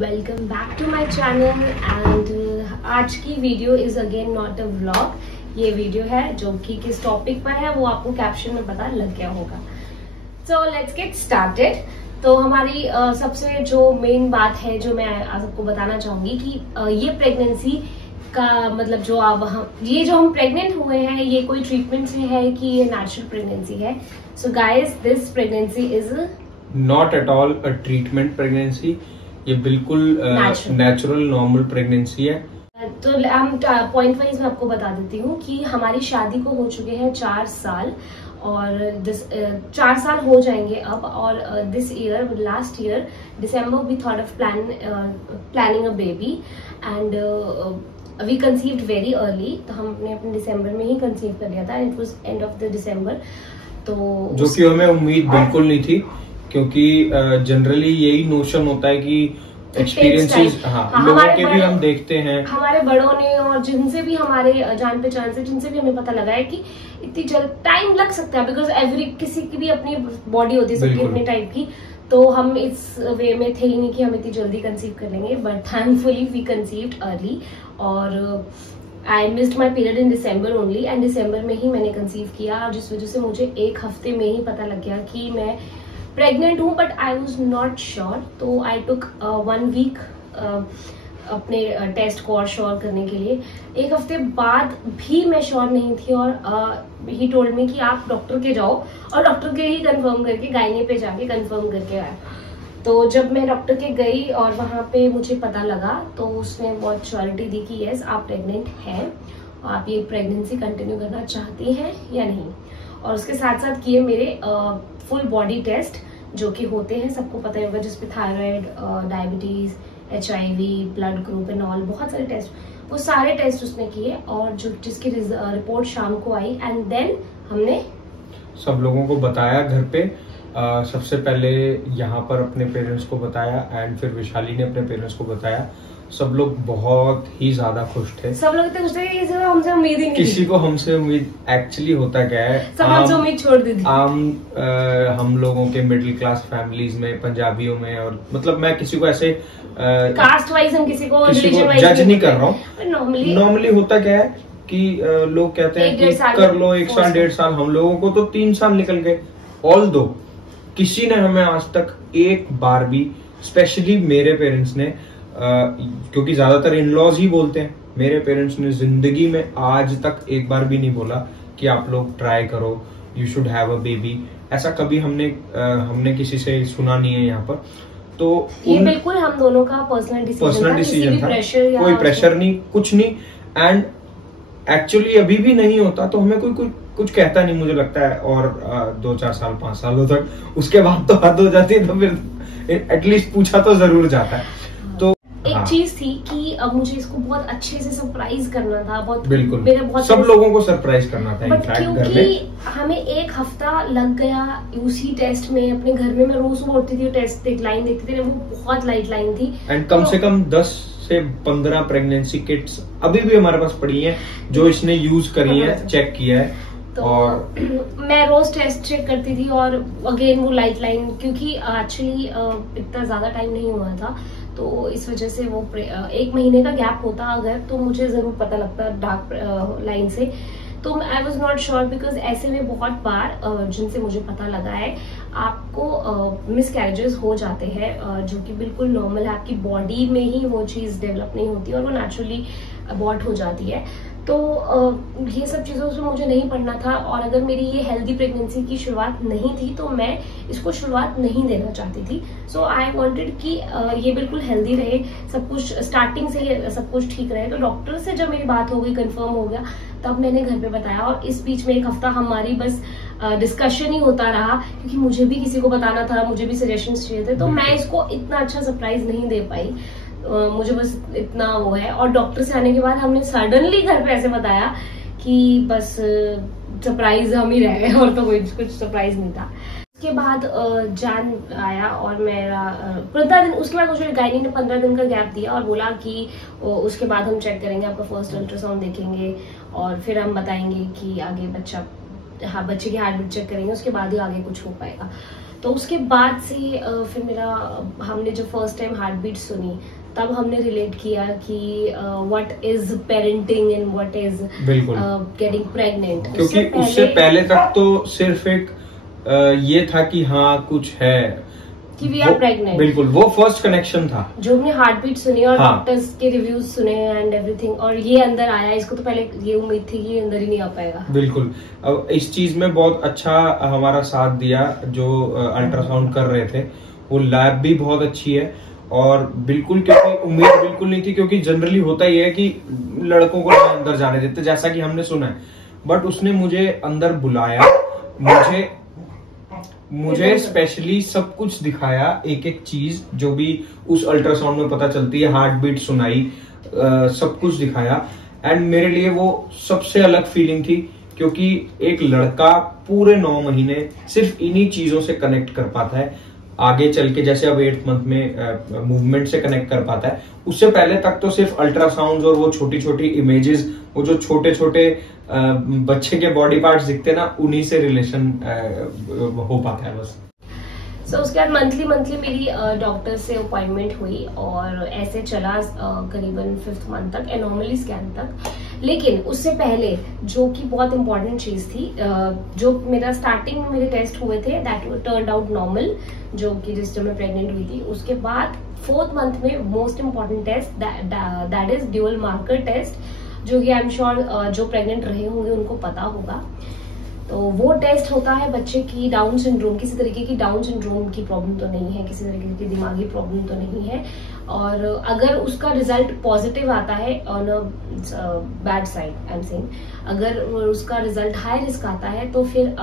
Welcome back to my channel and आज की video is again not a vlog. ये video है जो कि किस टॉपिक पर है वो आपको कैप्शन में पता लग गया होगा। So let's get started. तो हमारी सबसे जो मेन बात है जो मैं आपको बताना चाहूंगी कि ये प्रेगनेंसी का मतलब जो अब हम प्रेग्नेंट हुए हैं ये कोई ट्रीटमेंट से है कि ये नेचुरल प्रेगनेंसी है। So guys, this pregnancy is not at all a treatment pregnancy. ये बिल्कुल नेचुरल नॉर्मल प्रेगनेंसी है। तो हम पॉइंट वाइज मैं आपको बता देती हूँ कि हमारी शादी को हो चुके हैं 4 साल और 4 साल हो जाएंगे अब। और this year last year December we thought of planning a baby and we conceived very early. तो हमने अपने दिसंबर में ही कंसीव कर लिया था। It was end of the दिसंबर। तो जो कि हमें उम्मीद बिल्कुल नहीं थी, क्योंकि जनरली यही नोशन होता है कि एक्सपीरियंसेस लोगों के भी हम देखते हैं, हमारे बड़ों ने और जिनसे भी हमारे जान पहचान से जिनसे भी हमें पता लगा है कि इतनी जल्द टाइम लग सकता है, बिकॉज किसी की भी अपनी बॉडी होती है, सबकी अपनी टाइप की। तो हम इस वे में थे ही नहीं कि हम इतनी जल्दी कंसीव कर लेंगे, but thankfully we conceived early. और I missed my period in December only and दिसंबर में ही मैंने कंसीव किया, जिस वजह से मुझे 1 हफ्ते में ही पता लग गया कि मैं प्रेग्नेंट हूँ, but I was not sure. तो आई टुक 1 वीक अपने टेस्ट को और श्योर करने के लिए। 1 हफ्ते बाद भी मैं श्योर नहीं थी और ही टोल्ड मी कि आप डॉक्टर के जाओ, और डॉक्टर के ही कंफर्म करके गायने पे जाके कंफर्म करके आया। तो जब मैं डॉक्टर के गई और वहां पे मुझे पता लगा तो उसने बहुत श्योरिटी दी कि यस आप प्रेग्नेंट हैं, आप ये प्रेगनेंसी कंटिन्यू करना चाहती हैं या नहीं। और उसके साथ साथ किए मेरे फुल बॉडी टेस्ट जो कि होते हैं, सबको पता ही होगा, जिसपे thyroid, diabetes, HIV, blood group and all, बहुत सारे टेस्ट, वो सारे टेस्ट उसने किए और जिसकी रिपोर्ट शाम को आई। एंड देन हमने सब लोगों को बताया घर पे। सबसे पहले यहाँ पर अपने पेरेंट्स को बताया एंड फिर विशाली ने अपने पेरेंट्स को बताया। सब लोग बहुत ही ज्यादा खुश थे। सब लोग इतने खुश थे कि हमसे उम्मीद ही नहीं थी। किसी को हमसे उम्मीद, एक्चुअली होता क्या है, सब हमसे उम्मीद छोड़ दी थी। हम लोगों के मिडिल क्लास फैमिलीज में, पंजाबियों में, और मतलब मैं किसी को ऐसे कास्ट वाइज हम किसी को जज नहीं कर रहा हूँ। नॉर्मली होता क्या है कि लोग कहते हैं कि कर लो 1 साल 1.5 साल, हम लोगों को तो 3 साल निकल गए। ऑल दो किसी ने हमें आज तक एक बार भी, स्पेशली मेरे पेरेंट्स ने, क्योंकि ज्यादातर इन लॉज ही बोलते हैं, मेरे पेरेंट्स ने जिंदगी में आज तक एक बार भी नहीं बोला कि आप लोग ट्राई करो, you should have a baby. ऐसा कभी हमने किसी से सुना नहीं है यहाँ पर। तो ये बिल्कुल हम दोनों का पर्सनल डिसीजन था, कोई प्रेशर नहीं, कुछ नहीं। एंड एक्चुअली अभी भी नहीं होता तो हमें कोई कुछ कहता नहीं, मुझे लगता है। और 2-4 साल 5 सालों तक उसके बाद तो हद हो जाती है, तो फिर एटलीस्ट पूछा तो जरूर जाता है। तो एक चीज थी कि अब मुझे इसको बहुत अच्छे से सरप्राइज करना था, बिल्कुल सब लोगों को सरप्राइज करना था। बट क्योंकि हमें 1 हफ्ता लग गया उसी टेस्ट में, अपने घर में मैं रोज सुबह उठती थी, टेस्ट लाइन देखती थी, वो बहुत लाइट लाइन थी। एंड कम से कम 10 से 15 प्रेगनेंसी किट्स अभी भी हमारे पास पड़ी हैं जो इसने यूज करी है, चेक किया है। तो और मैं रोज टेस्ट चेक करती थी और अगेन वो लाइट लाइन, क्योंकि एक्चुअली इतना ज्यादा टाइम नहीं हुआ था, तो इस वजह से वो 1 महीने का गैप होता अगर, तो मुझे जरूर पता लगता डार्क लाइन से। तो I was not sure, because ऐसे में बहुत बार जिनसे मुझे पता लगा है आपको मिसकैरेजेस हो जाते हैं, जो कि बिल्कुल नॉर्मल है, आपकी बॉडी में ही वो चीज डेवलप नहीं होती और वो नेचुरली अबॉर्ट हो जाती है। तो ये सब चीजों से मुझे नहीं पढ़ना था, और अगर मेरी ये हेल्दी प्रेगनेंसी की शुरुआत नहीं थी तो मैं इसको शुरुआत नहीं देना चाहती थी। सो आई वांटेड कि ये बिल्कुल हेल्दी रहे, सब कुछ स्टार्टिंग से सब कुछ ठीक रहे। तो डॉक्टर से जब मेरी बात हो गई, कंफर्म हो गया, तब मैंने घर पे बताया। और इस बीच में 1 हफ्ता हमारी बस डिस्कशन ही होता रहा, क्योंकि मुझे भी किसी को बताना था, मुझे भी सजेशंस चाहिए थे, तो मैं इसको इतना अच्छा सरप्राइज नहीं दे पाई। मुझे बस इतना वो है। और डॉक्टर से आने के बाद हमने सडनली घर पे ऐसे बताया कि बस सरप्राइज हम ही रह गए, और तो कोई कुछ सरप्राइज नहीं था। उसके बाद जान आया और मेरा 15 दिन, उसके बाद मुझे गायनी ने 15 दिन का गैप दिया और बोला कि उसके बाद हम चेक करेंगे, आपका फर्स्ट अल्ट्रासाउंड देखेंगे और फिर हम बताएंगे कि आगे बच्चा हाँ बच्चे की हार्ट बीट चेक करेंगे, उसके बाद ही आगे कुछ हो पाएगा। तो उसके बाद से फिर हमने जो फर्स्ट टाइम हार्ट बीट सुनी, तब हमने रिलेट किया कि what is parenting and what is getting pregnant. क्योंकि उससे पहले तक तो सिर्फ एक ये था कि हाँ कुछ है कि वी आर प्रेग्नेंट। बिल्कुल, वो फर्स्ट कनेक्शन था जो हमने हार्ट बीट सुनी और डॉक्टर्स के रिव्यूज सुने एंड एवरीथिंग, और ये अंदर आया। इसको तो पहले ये उम्मीद थी कि ये अंदर ही नहीं आ पाएगा। बिल्कुल। अब इस चीज में बहुत अच्छा हमारा साथ दिया जो अल्ट्रासाउंड कर रहे थे, वो लैब भी बहुत अच्छी है। और बिल्कुल, क्योंकि उम्मीद बिल्कुल नहीं थी, क्योंकि जनरली होता ही है कि लड़कों को अंदर जाने देते, जैसा कि हमने सुना है। बट उसने मुझे अंदर बुलाया, मुझे स्पेशली सब कुछ दिखाया, एक एक चीज जो भी उस अल्ट्रासाउंड में पता चलती है, हार्ट बीट सुनाई, सब कुछ दिखाया। एंड मेरे लिए वो सबसे अलग फीलिंग थी, क्योंकि एक लड़का पूरे 9 महीने सिर्फ इन्हीं चीजों से कनेक्ट कर पाता है। आगे चल के जैसे अब 8th मंथ में मूवमेंट से कनेक्ट कर पाता है, उससे पहले तक तो सिर्फ अल्ट्रासाउंड और वो छोटी छोटी इमेजेस, वो जो छोटे छोटे बच्चे के बॉडी पार्ट्स दिखते ना, उन्हीं से रिलेशन हो पाता है बस। उसके बाद मंथली मेरी डॉक्टर से अपॉइंटमेंट हुई और ऐसे चला करीबन 5th मंथ तक, एनॉमली स्कैन तक। लेकिन उससे पहले जो कि बहुत इंपॉर्टेंट चीज थी, जो मेरा स्टार्टिंग में मेरे टेस्ट हुए थे दैट टर्न्ड आउट नॉर्मल, जो कि जिस टाइम मैं प्रेग्नेंट हुई थी। उसके बाद 4th मंथ में most important test that is dual marker test, जो कि आई एम श्योर जो प्रेग्नेंट रहे होंगे उनको पता होगा। तो वो टेस्ट होता है बच्चे की डाउन सिंड्रोम, किसी तरीके की डाउन सिंड्रोम की प्रॉब्लम तो नहीं है, किसी तरीके की दिमागी प्रॉब्लम तो नहीं है। और अगर उसका रिजल्ट पॉजिटिव आता है, on a bad side I am saying, अगर उसका रिजल्ट हाई रिस्क आता है तो फिर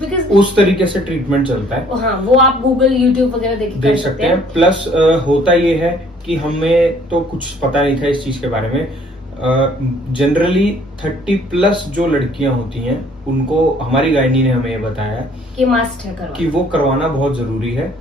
बिकॉज उस तरीके से ट्रीटमेंट चलता है। हाँ, वो आप गूगल यूट्यूब वगैरह देख सकते हैं। प्लस होता ये है कि हमें तो कुछ पता नहीं था इस चीज के बारे में। जनरली 30+ जो लड़कियां होती हैं उनको हमारी गायनी ने हमें ये बताया कि मस्ट है करवाना, कि वो करवाना बहुत जरूरी है।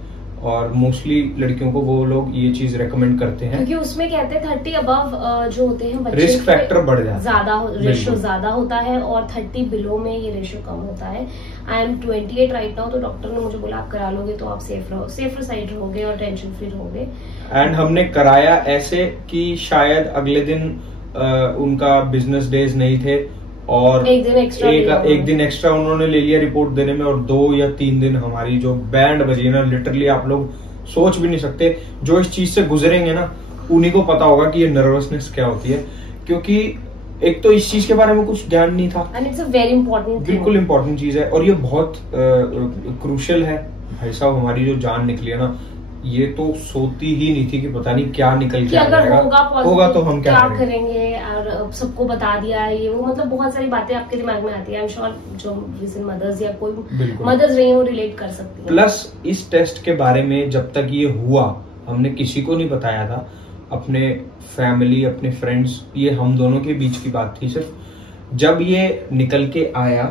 और मोस्टली लड़कियों को वो लोग ये चीज रेकमेंड करते हैं, क्योंकि उसमें कहते हैं 30 अबव जो होते हैं बच्चे, रिस्क फैक्टर बढ़ जाता है, ज्यादा रेशियो ज्यादा होता है, और 30 बिलो में ये रेशियो कम होता है। आई एम 28 राइट नाउ, तो डॉक्टर ने मुझे बोला आप करा लोगे तो आप सेफर साइड रहोगे और टेंशन फ्री रहोगे। एंड हमने कराया ऐसे कि शायद अगले दिन उनका बिजनेस डेज नहीं थे और एक दिन एक्स्ट्रा उन्होंने ले लिया रिपोर्ट देने में, और 2 या 3 दिन हमारी जो बैंड बजी ना, लिटरली आप लोग सोच भी नहीं सकते। जो इस चीज से गुजरेंगे ना, उन्हीं को पता होगा कि ये नर्वसनेस क्या होती है, क्योंकि एक तो इस चीज के बारे में कुछ ज्ञान नहीं था। And it's a very important, बिल्कुल इंपॉर्टेंट चीज है, और ये बहुत क्रूशियल है। भाई साहब, हमारी जो जान निकली है ना, ये तो सोती ही नहीं थी कि पता नहीं क्या निकल के अगर होगा तो हम क्या करेंगे। और सबको बता दिया है ये वो, मतलब बहुत सारी बातें आपके दिमाग में आती है। आई एम श्योर जो रिसेंट मदर्स या कोई मदर्स रही है वो रिलेट कर सकती है। प्लस इस टेस्ट के बारे में जब तक ये हुआ हमने किसी को नहीं बताया था, अपने फैमिली, अपने फ्रेंड्स, ये हम दोनों के बीच की बात थी सिर्फ। जब ये निकल के आया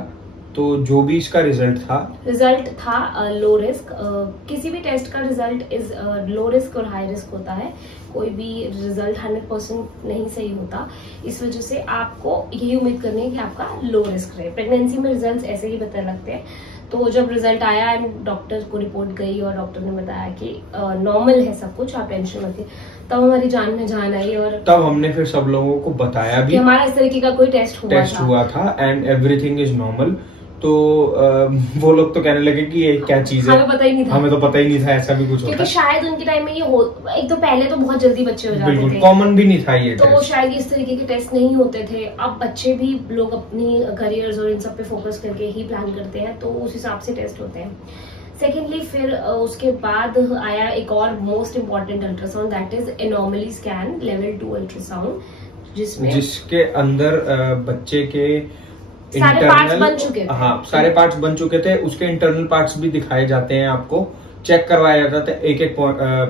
तो जो भी इसका रिजल्ट था लो रिस्क। किसी भी टेस्ट का रिजल्ट इज लो रिस्क और हाई रिस्क होता है। कोई भी रिजल्ट 100% नहीं सही होता। इस वजह से आपको यही उम्मीद करनी है कि आपका लो रिस्क रहे। प्रेगनेंसी में रिजल्ट ऐसे ही बताने लगते हैं। तो जब रिजल्ट आया एंड डॉक्टर को रिपोर्ट गई और डॉक्टर ने बताया कि नॉर्मल है सब कुछ, आप टेंशन मत, तब हमारी जान में जान आई। और तब हमने फिर सब लोगों को बताया भी हमारा इस तरीके का कोई टेस्ट हुआ था एंड एवरीथिंग इज नॉर्मल। तो वो लोग तो कहने लगे कि ये क्या चीज है, हमें पता ही नहीं था। हमें तो पता ही नहीं था ऐसा भी कुछ होता है। क्योंकि शायद उनके टाइम में ये एक तो पहले तो बहुत जल्दी बच्चे हो जाते थे, कॉमन भी नहीं था ये तो शायद इस तरीके के टेस्ट नहीं होते थे। अब बच्चे भी लोग अपनी करियर्स और इन सब पे फोकस करके ही प्लान करते हैं, तो उस हिसाब से टेस्ट होते हैं। सेकेंडली फिर उसके बाद आया एक और most important ultrasound, that is anomaly scan level 2 ultrasound, जिसके अंदर बच्चे के सारे पार्ट्स बन चुके थे। हाँ, सारे पार्ट्स बन चुके थे। उसके इंटरनल पार्ट्स भी दिखाए जाते हैं, आपको चेक करवाया जाता था एक एक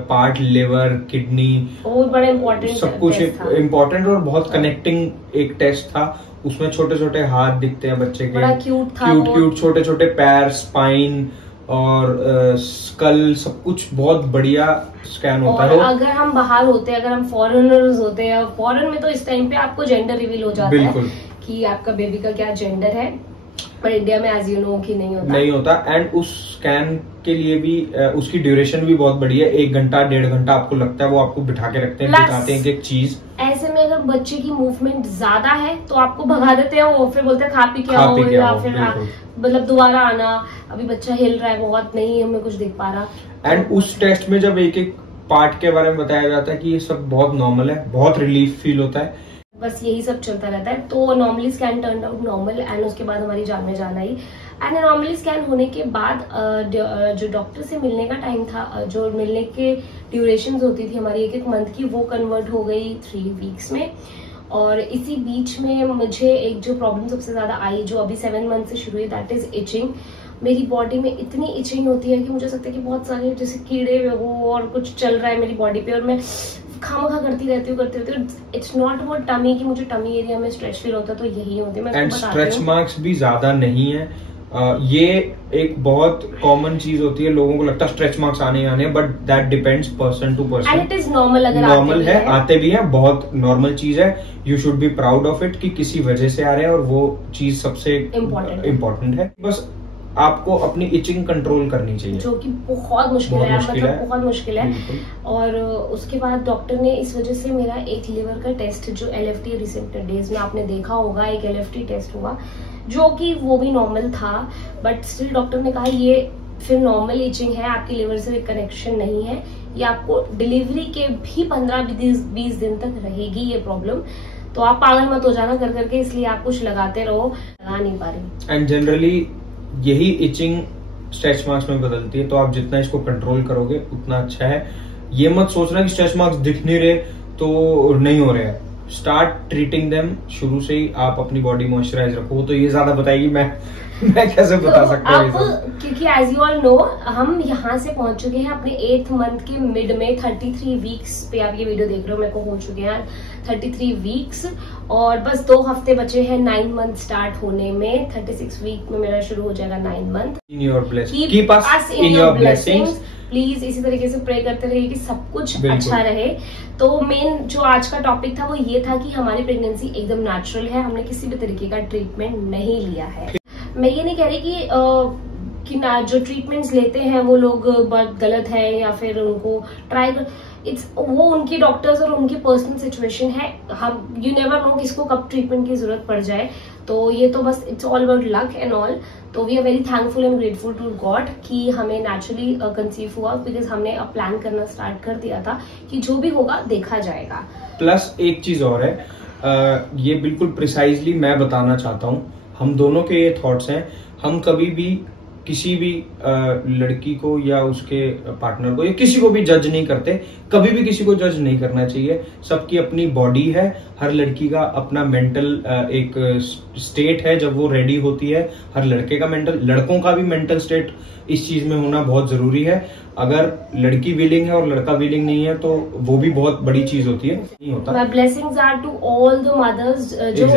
पार्ट, लिवर, किडनी, बहुत बड़ा इम्पोर्टेंट, सब कुछ इम्पोर्टेंट और बहुत कनेक्टिंग एक टेस्ट था। उसमें छोटे छोटे हाथ दिखते हैं बच्चे के, बड़ा क्यूट था, क्यूट छोटे छोटे पैर, स्पाइन और स्कल, सब कुछ बहुत बढ़िया स्कैन होता है। अगर हम बाहर होते, अगर हम फॉरेनर्स होते हैं, फॉरेन में तो इस टाइम पे आपको जेंडर रिवील हो जाता है कि आपका बेबी का क्या जेंडर है। पर इंडिया में एज यू नो कि नहीं होता। एंड उस स्कैन के लिए भी उसकी ड्यूरेशन भी बहुत बड़ी है, 1 घंटा 1.5 घंटा आपको लगता है, वो आपको बिठा के रखते हैं, दिखाते हैं एक चीज। ऐसे में अगर बच्चे की मूवमेंट ज्यादा है तो आपको भगा देते हैं, वो फिर बोलते हैं खा पी के आओ, या फिर मतलब दोबारा आना, अभी बच्चा हिल रहा है बहुत, नहीं हमें कुछ दिख पा रहा। एंड उस टेस्ट में जब एक एक पार्ट के बारे में बताया जाता है कि ये सब बहुत नॉर्मल है, बहुत रिलीफ फील होता है, बस यही सब चलता रहता है। तो normally scan turn out normal, and उसके बाद हमारी जान में जान आई। एंड नॉर्मली स्कैन होने के बाद जो डॉक्टर से मिलने का टाइम था, जो मिलने के ड्यूरेशन होती थी हमारी 1-1 मंथ की, वो कन्वर्ट हो गई 3 वीक्स में। और इसी बीच में मुझे एक जो प्रॉब्लम सबसे ज्यादा आई, जो अभी 7 मंथ से शुरू हुई, दैट इज इचिंग। मेरी बॉडी में इतनी इचिंग होती है कि मुझे लगता है कि बहुत सारे जैसे कीड़े वो और कुछ चल रहा है मेरी बॉडी पे, और मैं खामखा करती रहती हूँ। इट्स नॉट अबाउट टमी कि मुझे टमी एरिया में स्ट्रेच फील होता है, तो यही होती है। एंड स्ट्रेच मार्क्स भी ज्यादा नहीं है, ये एक बहुत कॉमन चीज होती है, लोगों को लगता है स्ट्रेच मार्क्स आने ही आने, but that depends person to person. And it is normal, अगर नॉर्मल है, आते भी है, बहुत नॉर्मल चीज है। You should be proud of it कि किसी वजह से आ रहे हैं, और वो चीज सबसे इम्पोर्टेंट है। बस आपको अपनी इचिंग कंट्रोल करनी चाहिए, जो कि बहुत मुश्किल है, मतलब बहुत मुश्किल है। और उसके बाद डॉक्टर ने इस वजह से मेरा एक लिवर का टेस्ट, जो LFT रिसेंट डेज में आपने देखा होगा, एक LFT टेस्ट हुआ, जो कि वो भी नॉर्मल था, बट स्टिल डॉक्टर ने कहा ये फिर नॉर्मल इचिंग है, आपकी लिवर से कनेक्शन नहीं है, ये आपको डिलीवरी के भी 15-20 दिन तक रहेगी ये प्रॉब्लम। तो आप पागल मत हो जाना कर करके, इसलिए आप कुछ लगाते रहो, लगा नहीं पा रही। एंड जनरली यही इचिंग स्ट्रेच मार्क्स में बदलती है, तो आप जितना इसको कंट्रोल करोगे उतना अच्छा है। ये मत सोचना कि स्ट्रेच मार्क्स दिख नहीं रहे तो नहीं हो रहे हैं, स्टार्ट ट्रीटिंग देम। शुरू से ही आप अपनी बॉडी मॉइस्चराइज रखो, तो ये ज्यादा बताएगी, मैं कैसे बता सकता हूँ। क्योंकि एज यू ऑल नो, हम यहाँ से पहुंच चुके हैं अपने 8th मंथ के मिड में, 33 वीक्स पे आप ये वीडियो देख रहे हो, मेरे को हो चुके हैं 33 वीक्स, और बस 2 हफ्ते बचे हैं 9 मंथ स्टार्ट होने में। 36 वीक में मेरा शुरू हो जाएगा 9 month. In your blessings, keep us in your blessings. Please इसी तरीके से प्रे करते रहिए कि सब कुछ अच्छा रहे। तो मेन जो आज का टॉपिक था वो ये था कि हमारी प्रेगनेंसी एकदम नेचुरल है, हमने किसी भी तरीके का ट्रीटमेंट नहीं लिया है। मैं ये नहीं कह रही कि ना जो ट्रीटमेंट्स लेते हैं वो लोग बहुत गलत है, या फिर उनको ट्राई कर, वो उनकी डॉक्टर्स और उनकी पर्सनल सिचुएशन है। हम यू नेवर नो किसको कब ट्रीटमेंट की जरूरत पड़ जाए, तो ये तो बस it's all about luck and all. तो we are very thankful and grateful to God कि हमें नेचुरली कंसीव हुआ, बिकॉज हमने अब प्लान करना स्टार्ट कर दिया था कि जो भी होगा देखा जाएगा। प्लस एक चीज और है, ये बिल्कुल प्रिसाइजली मैं बताना चाहता हूँ, हम दोनों के ये थॉट्स हैं। हम कभी भी किसी भी लड़की को या उसके पार्टनर को या किसी को भी जज नहीं करते, कभी भी किसी को जज नहीं करना चाहिए। सबकी अपनी बॉडी है, हर लड़की का अपना मेंटल एक स्टेट है जब वो रेडी होती है, हर लड़के का मेंटल, लड़कों का भी मेंटल स्टेट इस चीज में होना बहुत जरूरी है। अगर लड़की विलिंग है और लड़का विलिंग नहीं है तो वो भी बहुत बड़ी चीज होती है, नहीं होता। My blessings are to all the mothers जो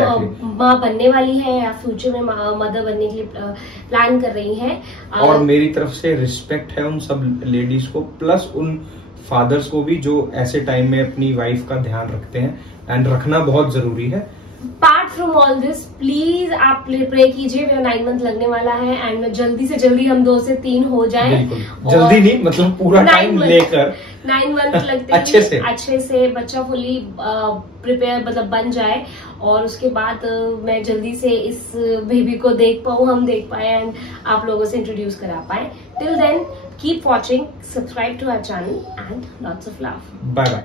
माँ बनने वाली है या फ्यूचर में मदर बनने के लिए प्लान कर रही हैं। और मेरी तरफ से रिस्पेक्ट है उन सब लेडीज को, प्लस उन फादर्स को भी जो ऐसे टाइम में अपनी वाइफ का ध्यान रखते हैं, एंड रखना बहुत जरूरी है। Part from all this please आप प्रे कीजिए, मेरा 9 मंथ लगने वाला है, एंड जल्दी से जल्दी हम 2 से 3 हो जाएं। जल्दी नहीं, मतलब पूरा टाइम लेकर 9 मंथ लगते अच्छे से बच्चा फुली प्रिपेयर मतलब बन जाए, और उसके बाद मैं जल्दी से इस बेबी को देख पाऊँ, हम देख पाए, एंड आप लोगों से इंट्रोड्यूस करा पाए। Till then keep watching, subscribe to our channel, and lots of love. Bye bye.